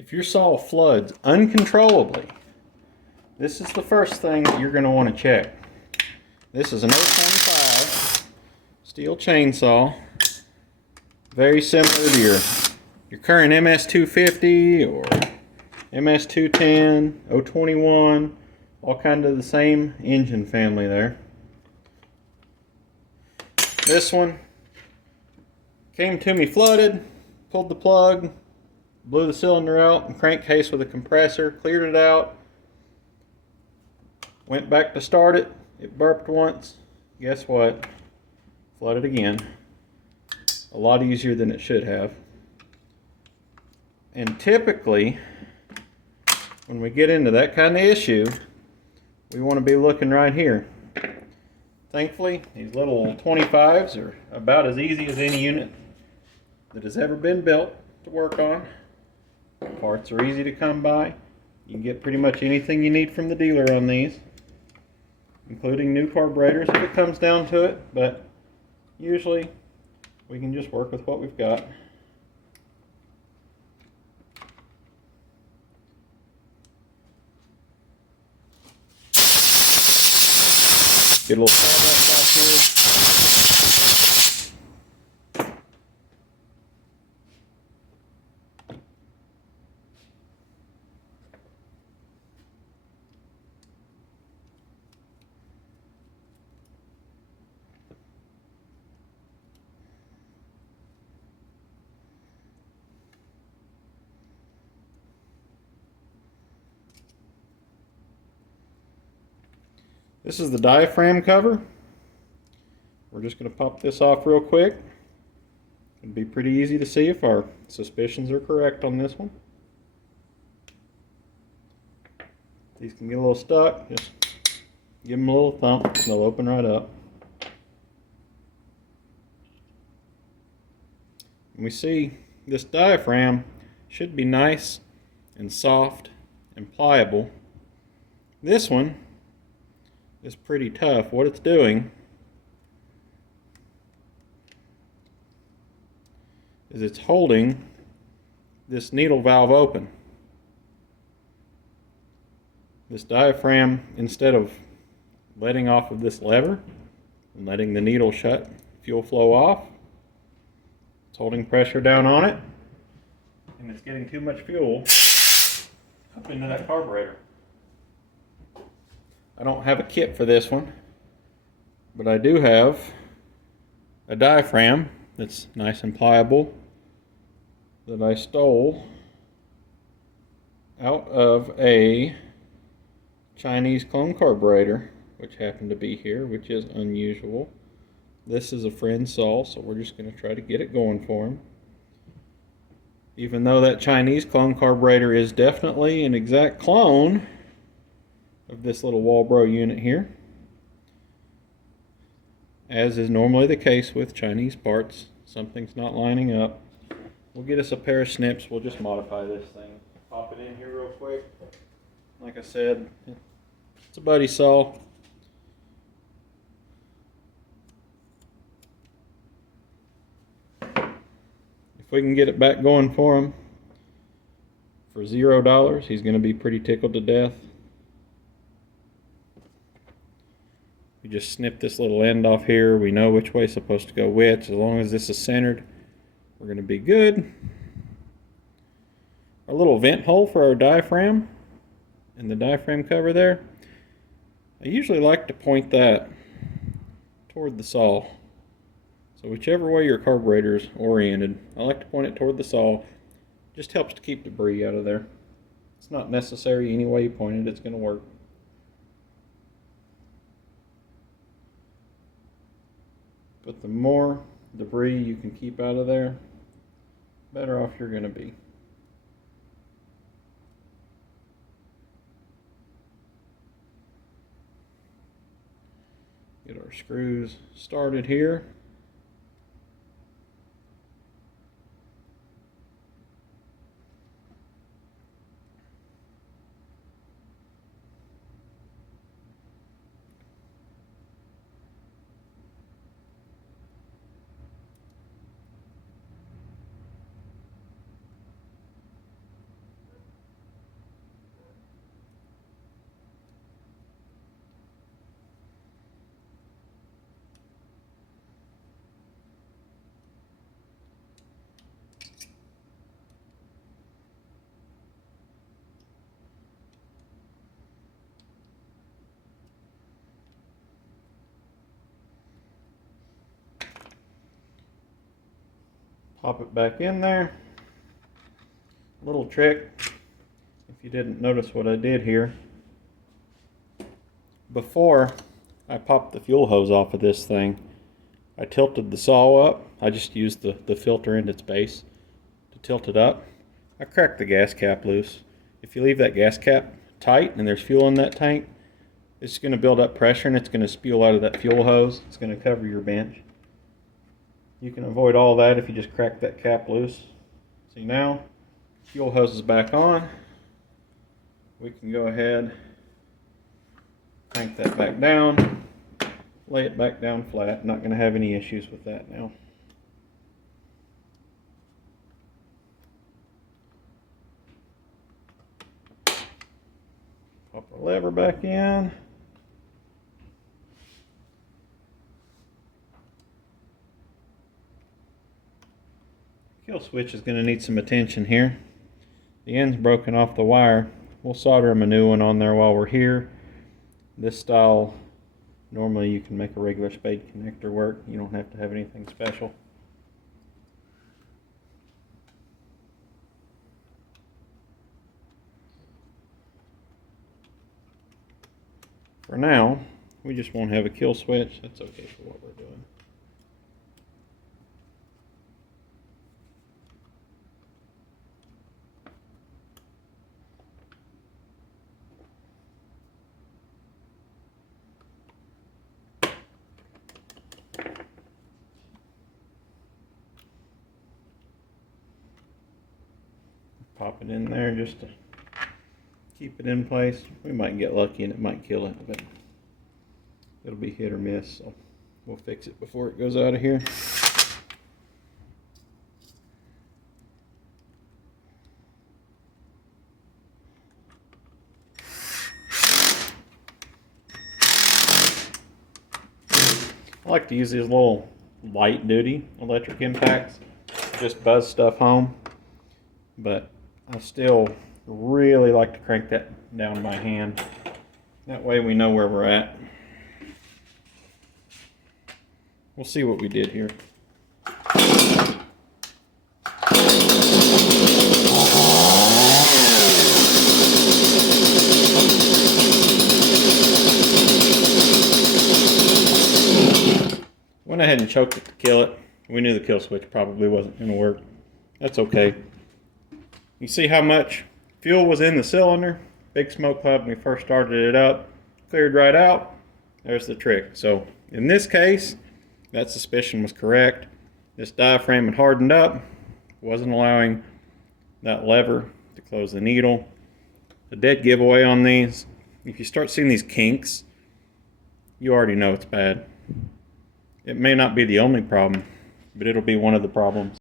If your saw floods uncontrollably, this is the first thing that you're going to want to check. This is an 025 Stihl chainsaw, very similar to your current MS250 or MS210, 021, all kind of the same engine family there. This one came to me flooded, pulled the plug, blew the cylinder out and crankcase with a compressor, cleared it out, went back to start it, it burped once, guess what, flooded again. A lot easier than it should have. And typically, when we get into that kind of issue, we want to be looking right here. Thankfully, these little 25s are about as easy as any unit that has ever been built to work on. Parts are easy to come by. You can get pretty much anything you need from the dealer on these, including new carburetors if it comes down to it, but usually we can just work with what we've got. Get a little sawdust off here. This is the diaphragm cover. We're just going to pop this off real quick. It'll be pretty easy to see if our suspicions are correct on this one. These can get a little stuck. Just give them a little thump and they'll open right up. And we see this diaphragm should be nice and soft and pliable. This one is pretty tough. What it's doing is it's holding this needle valve open. This diaphragm, instead of letting off of this lever and letting the needle shut, fuel flow off, it's holding pressure down on it, and it's getting too much fuel up into that carburetor. I don't have a kit for this one, but I do have a diaphragm that's nice and pliable that I stole out of a Chinese clone carburetor, which happened to be here, which is unusual. This is a friend's saw, so we're just going to try to get it going for him. Even though that Chinese clone carburetor is definitely an exact clone of this little Walbro unit here, as is normally the case with Chinese parts, something's not lining up. We'll get us a pair of snips. We'll just modify this thing. Pop it in here real quick. Like I said, it's a buddy saw. If we can get it back going for him for $0, he's going to be pretty tickled to death. We just snip this little end off here. We know which way it's supposed to go which. As long as this is centered, we're going to be good. Our little vent hole for our diaphragm and the diaphragm cover there, I usually like to point that toward the saw. So whichever way your carburetor is oriented, I like to point it toward the saw. Just helps to keep debris out of there. It's not necessary any way you point it, it's going to work. But the more debris you can keep out of there, better off you're going to be. Get our screws started here. Pop it back in there. Little trick, if you didn't notice what I did here. Before I popped the fuel hose off of this thing, I tilted the saw up. I just used the filter in its base to tilt it up. I cracked the gas cap loose. If you leave that gas cap tight and there's fuel in that tank, it's going to build up pressure and it's going to spew out of that fuel hose. It's going to cover your bench. You can avoid all that if you just crack that cap loose. See, now fuel hose is back on. We can go ahead, crank that back down, lay it back down flat. Not going to have any issues with that now. Pop our lever back in. Kill switch is going to need some attention here. The end's broken off the wire. We'll solder him a new one on there while we're here. This style, normally you can make a regular spade connector work. You don't have to have anything special. For now, we just won't have a kill switch. That's okay for what we're doing. Pop it in there just to keep it in place. We might get lucky and it might kill it, but it'll be hit or miss, so we'll fix it before it goes out of here. I like to use these little light duty electric impacts, just buzz stuff home, but I still really like to crank that down by hand. That way we know where we're at. We'll see what we did here. Went ahead and choked it to kill it. We knew the kill switch probably wasn't going to work. That's okay. You see how much fuel was in the cylinder? Big smoke cloud when we first started it up. Cleared right out. There's the trick. So in this case, that suspicion was correct. This diaphragm had hardened up. Wasn't allowing that lever to close the needle. The dead giveaway on these, if you start seeing these kinks, you already know it's bad. It may not be the only problem, but it'll be one of the problems.